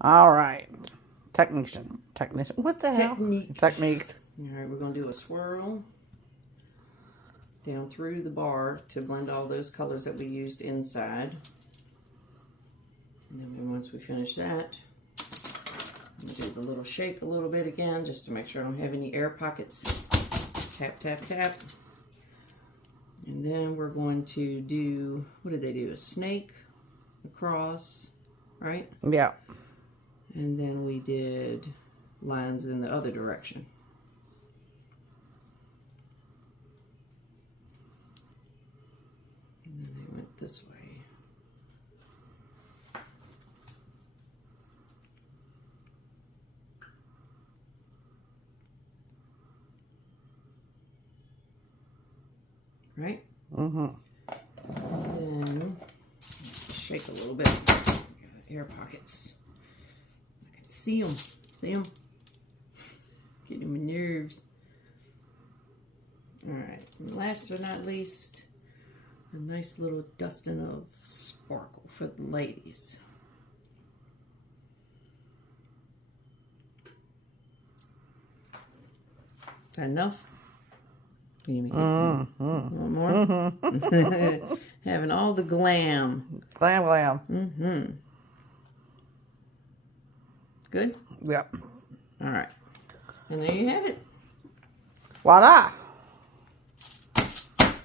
All right. Technician. What the hell? Technique. All right, we're going to do a swirl down through the bar to blend all those colors that we used inside. And then once we finish that, I'm going to do the little shake a little bit again just to make sure I don't have any air pockets. Tap, tap, tap. And then we're going to do, what did they do? A snake across, right? Yeah. And then we did lines in the other direction. And then they went this way. Right? Mm-hmm. And then shake a little bit. Air pockets. I can see them. See them? Getting my nerves. Alright. Last but not least, a nice little dusting of sparkle for the ladies. Is that enough? Can you make it one more? Having all the glam. Glam. Mm-hmm. Good? Yep. All right. And there you have it. Voila.